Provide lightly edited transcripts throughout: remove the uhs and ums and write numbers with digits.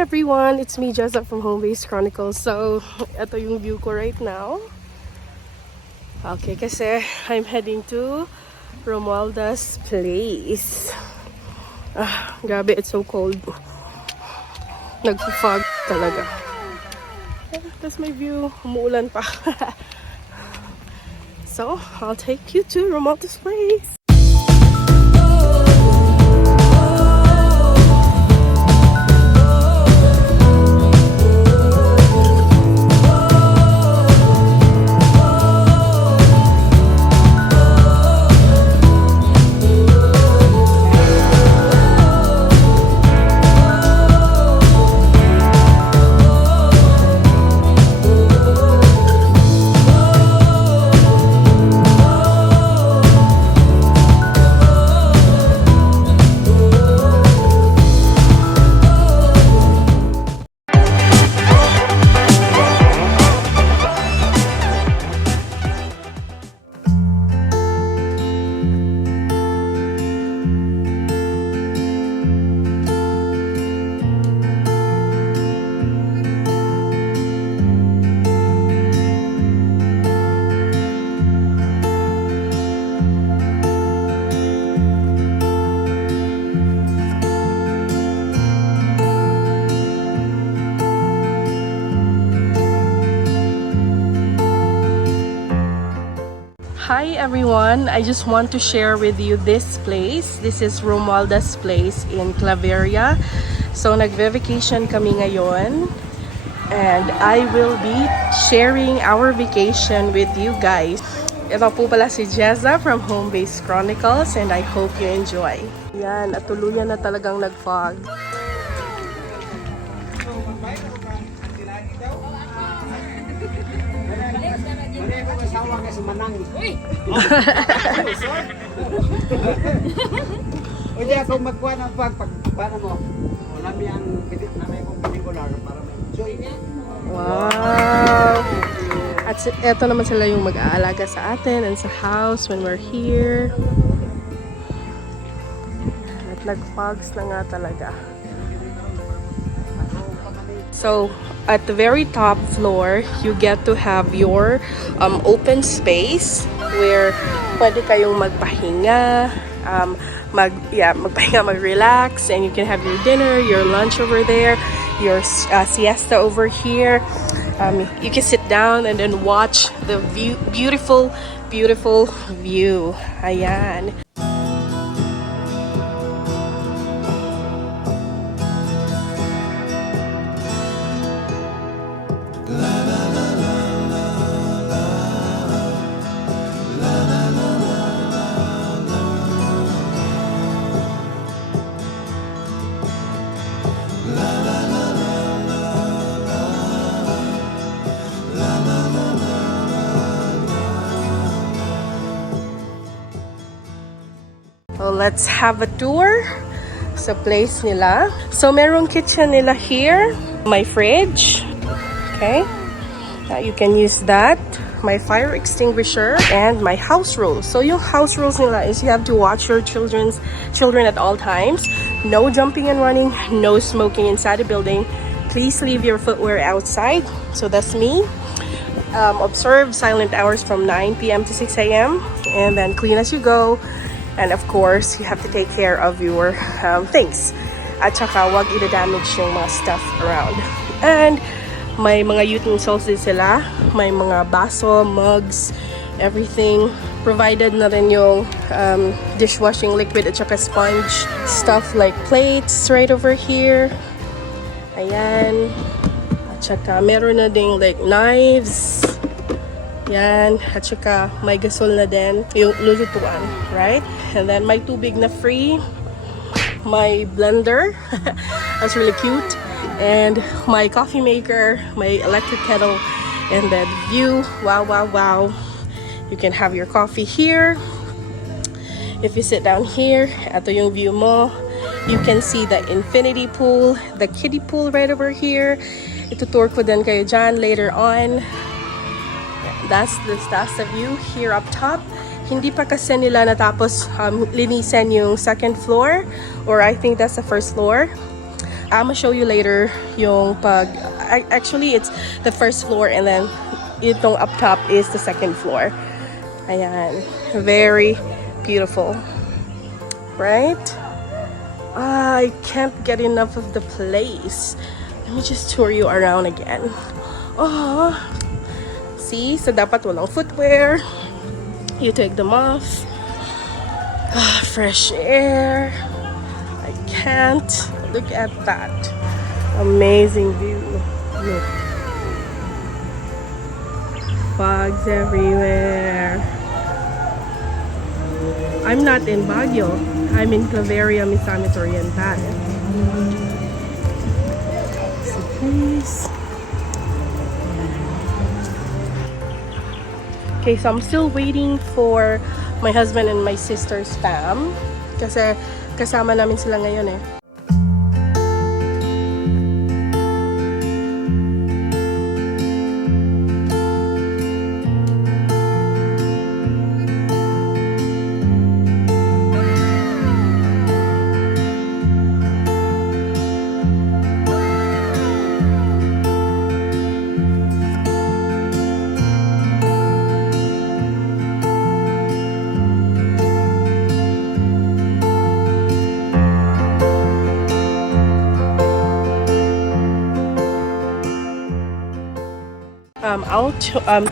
everyone! It's me, Jessa from Home Based Chronicles. So, ito yung view ko right now. Okay, kasi I'm heading to Romualda's place. Grabe, it's so cold. Nag-fog talaga. That's my view. Umuulan pa. So, I'll take you to Romualda's place. Hi everyone! I just want to share with you this place. This is Romualda's place in Claveria. So nagve-vacation kami ngayon. And I will be sharing our vacation with you guys. Ito po pala si Jessa from Home Based Chronicles and I hope you enjoy. Yan, at tuluyan na talagang nag-fog. O di ako magkuha ng para mo. Wala mi ang kidit na may kong particular para ma-enjoy. Wow! At eto naman sila yung mag-aalaga sa atin and sa house when we're here. At nag-fogs na nga talaga. So, at the very top floor, you get to have your open space where pwede kayong magpahinga, magpahinga, mag-relax, and you can have your dinner, your lunch over there, your siesta over here. You can sit down and then watch the view, beautiful view. Ayan. So let's have a tour sa place nila. So merong kitchen nila here, my fridge. Okay, you can use that. My fire extinguisher and my house rules. So yung house rules nila is you have to watch your children at all times. No jumping and running, no smoking inside the building. Please leave your footwear outside. So that's me. Observe silent hours from 9 p.m. to 6 a.m. and then clean as you go. And of course, you have to take care of your things. At saka, wag i-damage yung mga stuff around. And may mga utensils din sila. May mga baso, mugs, everything. Provided na rin yung dishwashing liquid at saka sponge. Stuff like plates right over here. Ayan. At saka, meron na ding like knives. Yan. At saka, may gasol na din. Yung lutuan, right? And then, may tubig na free. My blender. That's really cute. And my coffee maker, my electric kettle, and then view. Wow, wow, wow. You can have your coffee here. If you sit down here, ito yung view mo. You can see the infinity pool, the kiddie pool right over here. Itutour ko din kayo dyan later on. That's the view here up top. Hindi pa kasi nila natapos linisan yung second floor, or I think that's the first floor. I'ma show you later yung actually it's the first floor and then itong up top is the second floor. Ayan, very beautiful, right? I can't get enough of the place. Let me just tour you around again. Oh, see? So dapat walang footwear. You take them off. Fresh air. I can't. Look at that. Amazing view. Look. Fogs everywhere. I'm not in Baguio. I'm in Claveria Misor. So please. Okay, so I'm still waiting for my husband and my sister's fam. Kasi kasama namin sila ngayon eh.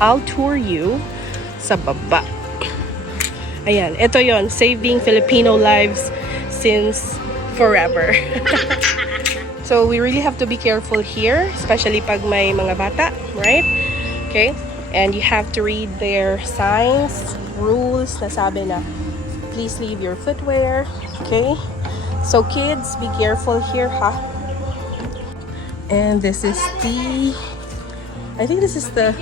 I'll tour you sa baba. Ayan, ito yon, saving Filipino lives since forever. So we really have to be careful here, especially pag may mga bata, right? Okay, and you have to read their signs, rules na sabi na please leave your footwear. Okay, so kids, be careful here, ha? And this is I think this is the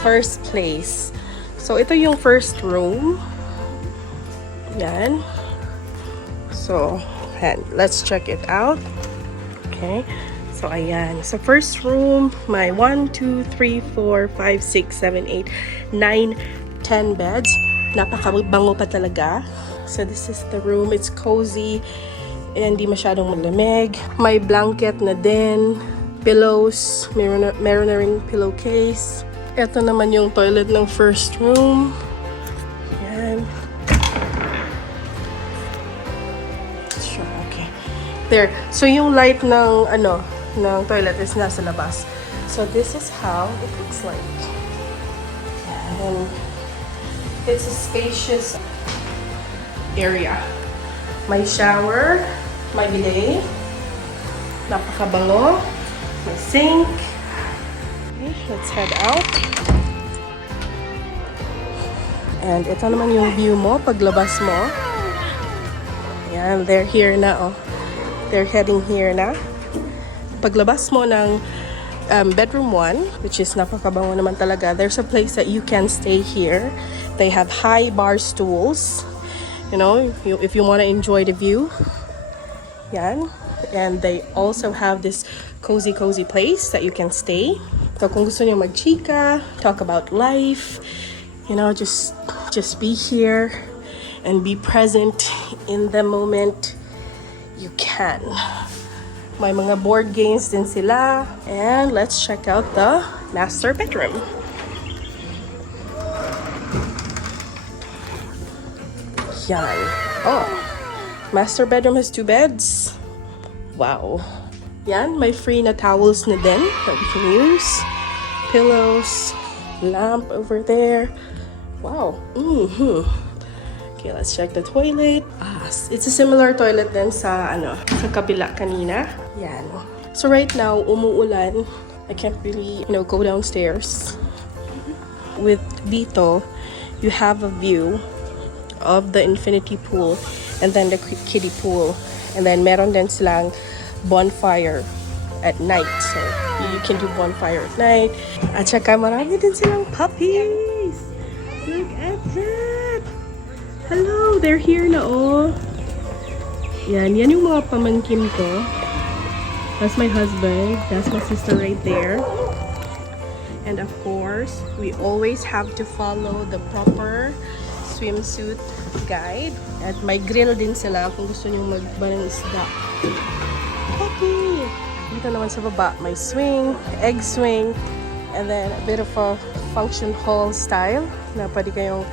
first place. So ito yung first room. Yan. So, let's check it out. Okay. So ayan. So first room, my 1, 2, 3, 4, 5, 6, 7, 8, 9, 10 beds. Napakabango pa talaga. So this is the room. It's cozy. Hindi masyadong malamig. May blanket na din. Pillows, meron na ring pillowcase. Ito naman yung toilet ng first room. Yan. Sure, okay. There. So yung light ng ng toilet is nasa labas. So this is how it looks like. Yan. It's a spacious area. May shower, may bidet. Napakabango. My sink. Okay, let's head out. And ito naman yung view mo paglabas mo. Ayan, they're here na, oh. They're heading here na. Paglabas mo ng bedroom 1, which is napakabango naman talaga, there's a place that you can stay here. They have high bar stools. You know, if you want to enjoy the view. Yan. And they also have this cozy place that you can stay. So kung gusto niyo magchika, talk about life, you know, just be here and be present in the moment, you can. May mga board games din sila. And let's check out the master bedroom. Yan. Oh, master bedroom has 2 beds. Wow. Yan, may free na towels na din that we can use. Pillows, lamp over there. Wow. Okay, let's check the toilet. It's a similar toilet din sa sa kabila kanina. Yan. So right now, umuulan. I can't really, go downstairs. With dito, you have a view of the infinity pool and then the kiddie pool. And then meron din silang bonfire at night. So you can do bonfire at night. At saka marami din silang puppies. Look at that. Hello, they're here na, oh. Yan yung mga pamangkin ko. That's my husband. That's my sister right there. And of course, we always have to follow the proper swimsuit guide. At may grill din sila kung gusto nyo magba ng isda. Puppies! dito naman sa baba, may swing, egg swing, and then a bit of a function hall style na pwede kayong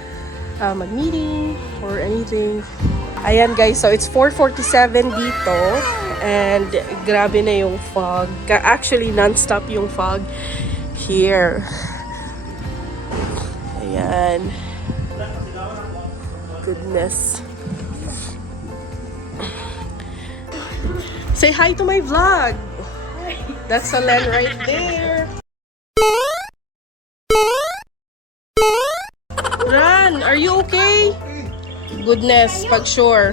mag-meeting or anything. Ayan guys, so it's 4:47 dito and grabe na yung fog. Actually, non-stop yung fog here. Ayan. Goodness. Say hi to my vlog. That's Solen right there. Ran, are you okay? Goodness, pag sure.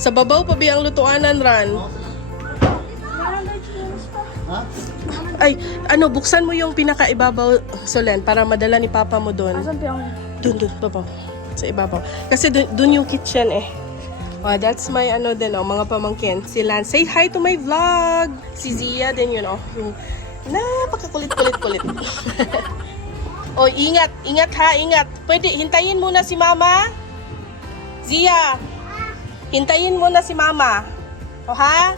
Sa babaw pa ba ang lutuanan, Ran? Ay, ano, buksan mo yung pinakaibabaw, Solen, para madala ni Papa mo doon. Doon, babaw. Sa ibabaw. Kasi doon yung kitchen eh. Oh, that's my ano din, oh, mga pamangkin. Si Lance, say hi to my vlog. Si Zia din yun, oh. Yung napakakulit-kulit-kulit. Oh, ingat ha, ingat. Pwede, hintayin muna si Mama. Zia, hintayin muna si Mama. Oh, ha?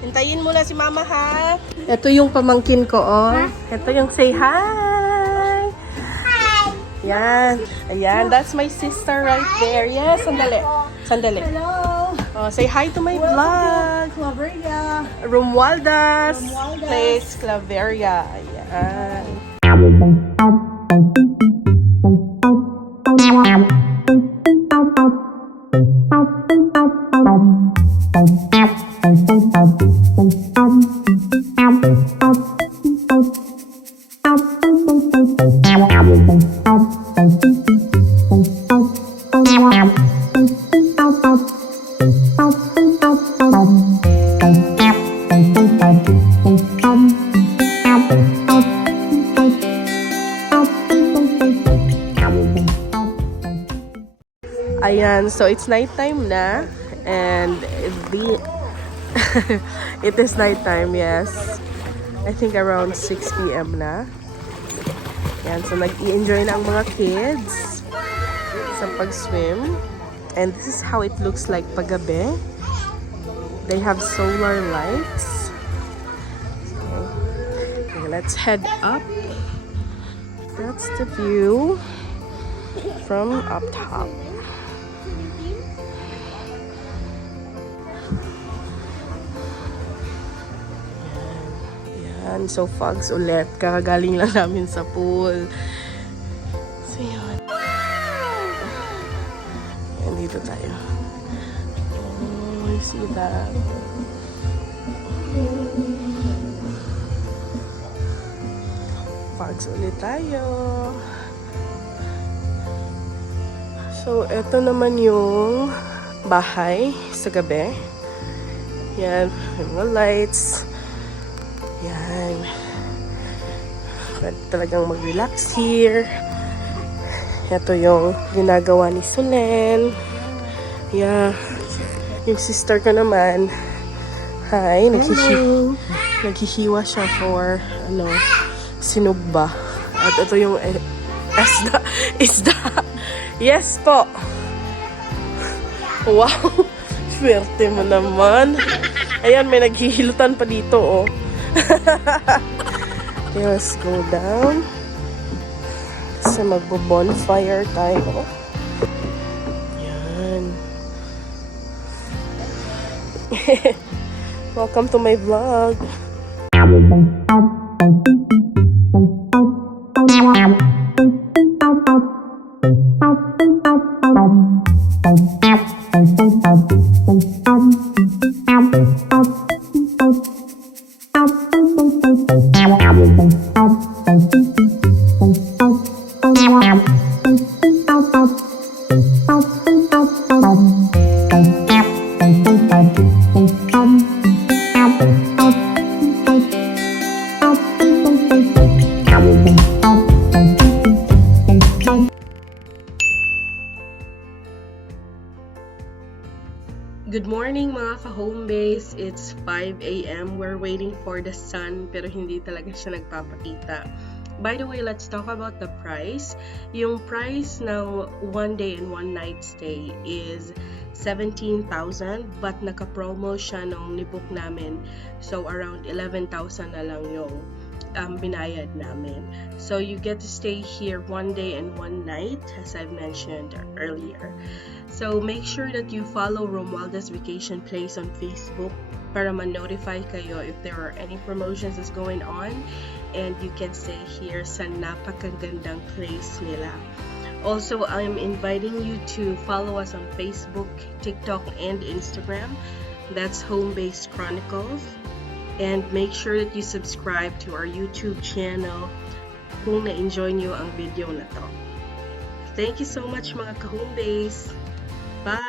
Hintayin muna si Mama, ha? Ito yung pamangkin ko, oh. Ito yung say hi. Hi. Yan. Ayan, that's my sister right there. Yes, sandali. Sandali. Hello. Oh, say hi to my vlog. Claveria. Romualda's place, Claveria. Ayan. Ayan, so it's nighttime na and it is nighttime, yes. I think around 6 p.m. na. Ayan, so nag-i-enjoy na ang mga kids sa pag-swim. And this is how it looks like paggabi. They have solar lights. Okay, let's head up. That's the view from up top. Yan, so fogs ulit. Kakagaling lang namin sa pool. So yun. Yan, dito tayo. Oh, you see that? Fogs ulit tayo. So, eto naman yung bahay sa gabi. Yan, yung mga lights. Yan. Pwede talagang mag-relax here. Ito yung ginagawa ni Solen. Yeah. Yung sister ko naman. Hi. Naghihiwa siya for, sinugba. At ito yung isda. Yes po. Wow. Swerte mo naman. Ayan, may naghihilutan pa dito, oh. Okay, let's go down. Kasi magbo-bonfire tayo. Yan. Welcome to my vlog. Good morning mga ka-home base. It's 5 a.m. We're waiting for the sun pero hindi talaga siya nagpapakita. By the way, let's talk about the price. Yung price ng 1 day and 1 night stay is 17,000, but naka-promo siya nung nibook namin. So around 11,000 na lang yung binayad namin. So you get to stay here 1 day and 1 night, as I've mentioned earlier. So make sure that you follow Romualda's Vacation Place on Facebook para ma-notify kayo if there are any promotions that's going on, and you can stay here sa napakagandang place nila. Also, I'm inviting you to follow us on Facebook, TikTok, and Instagram. That's Home Based Chronicles. And make sure that you subscribe to our YouTube channel kung na-enjoy nyo ang video na to. Thank you so much mga ka-home base. Bye!